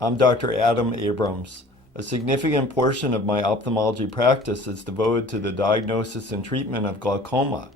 I'm Dr. Adam Abrams. A significant portion of my ophthalmology practice is devoted to the diagnosis and treatment of glaucoma.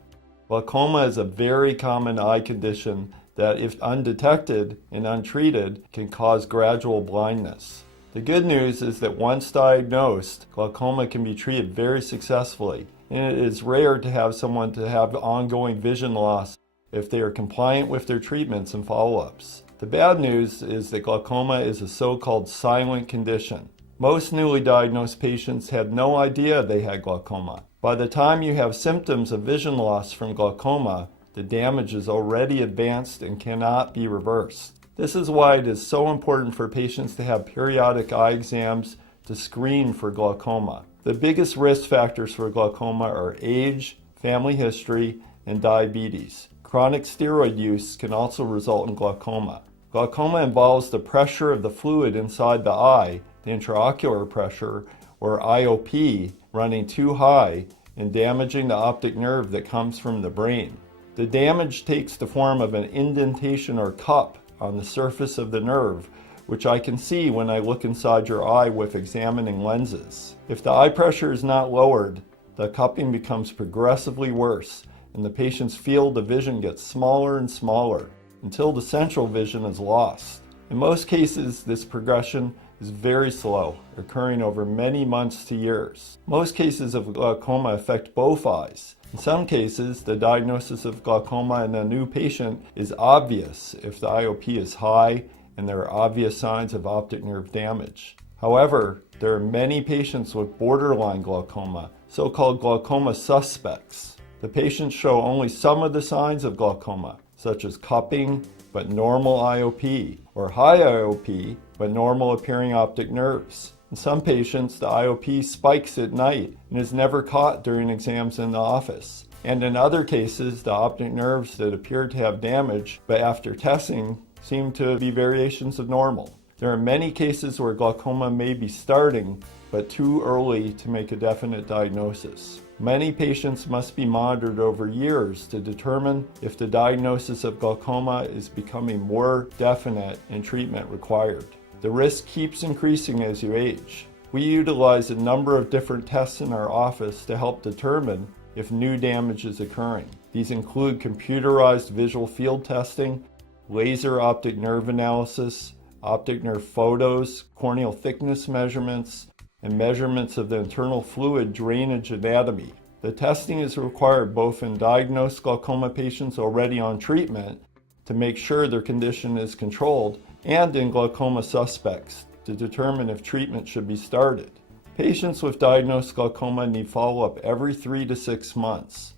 Glaucoma is a very common eye condition that, if undetected and untreated, can cause gradual blindness. The good news is that once diagnosed, glaucoma can be treated very successfully, and it is rare to have someone to have ongoing vision loss if they are compliant with their treatments and follow-ups. The bad news is that glaucoma is a so-called silent condition. Most newly diagnosed patients had no idea they had glaucoma. By the time you have symptoms of vision loss from glaucoma, the damage is already advanced and cannot be reversed. This is why it is so important for patients to have periodic eye exams to screen for glaucoma. The biggest risk factors for glaucoma are age, family history, and diabetes. Chronic steroid use can also result in glaucoma. Glaucoma involves the pressure of the fluid inside the eye, the intraocular pressure, or IOP, running too high and damaging the optic nerve that comes from the brain. The damage takes the form of an indentation or cup on the surface of the nerve, which I can see when I look inside your eye with examining lenses. If the eye pressure is not lowered, the cupping becomes progressively worse, and the patient's field of vision gets smaller and smaller until the central vision is lost. In most cases, this progression is very slow, occurring over many months to years. Most cases of glaucoma affect both eyes. In some cases, the diagnosis of glaucoma in a new patient is obvious if the IOP is high and there are obvious signs of optic nerve damage. However, there are many patients with borderline glaucoma, so-called glaucoma suspects. The patients show only some of the signs of glaucoma, such as cupping but normal IOP, or high IOP but normal appearing optic nerves. In some patients, the IOP spikes at night and is never caught during exams in the office. And in other cases, the optic nerves that appear to have damage, but after testing, seem to be variations of normal. There are many cases where glaucoma may be starting, but too early to make a definite diagnosis. Many patients must be monitored over years to determine if the diagnosis of glaucoma is becoming more definite and treatment required. The risk keeps increasing as you age. We utilize a number of different tests in our office to help determine if new damage is occurring. These include computerized visual field testing, laser optic nerve analysis, optic nerve photos, corneal thickness measurements, and measurements of the internal fluid drainage anatomy. The testing is required both in diagnosed glaucoma patients already on treatment to make sure their condition is controlled, and in glaucoma suspects to determine if treatment should be started. Patients with diagnosed glaucoma need follow-up every 3 to 6 months,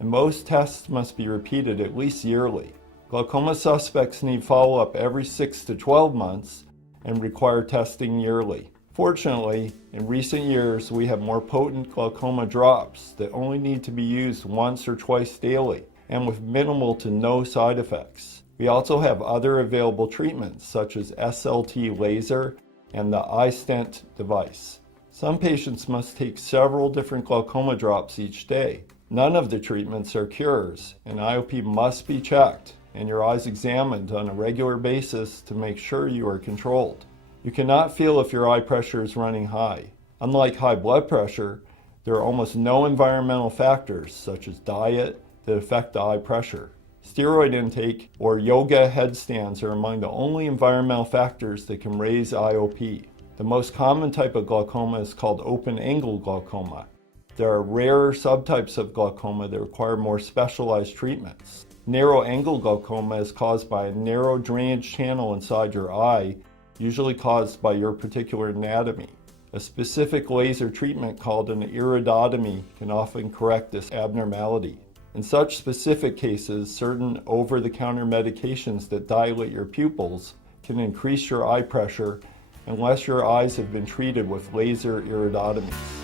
and most tests must be repeated at least yearly. Glaucoma suspects need follow-up every 6 to 12 months and require testing yearly. Fortunately, in recent years, we have more potent glaucoma drops that only need to be used once or twice daily and with minimal to no side effects. We also have other available treatments such as SLT laser and the iStent device. Some patients must take several different glaucoma drops each day. None of the treatments are cures, and IOP must be checked and your eyes examined on a regular basis to make sure you are controlled. You cannot feel if your eye pressure is running high. Unlike high blood pressure, there are almost no environmental factors, such as diet, that affect the eye pressure. Steroid intake or yoga headstands are among the only environmental factors that can raise IOP. The most common type of glaucoma is called open-angle glaucoma. There are rarer subtypes of glaucoma that require more specialized treatments. Narrow-angle glaucoma is caused by a narrow drainage channel inside your eye, usually caused by your particular anatomy. A specific laser treatment called an iridotomy can often correct this abnormality. In such specific cases, certain over-the-counter medications that dilate your pupils can increase your eye pressure unless your eyes have been treated with laser iridotomies.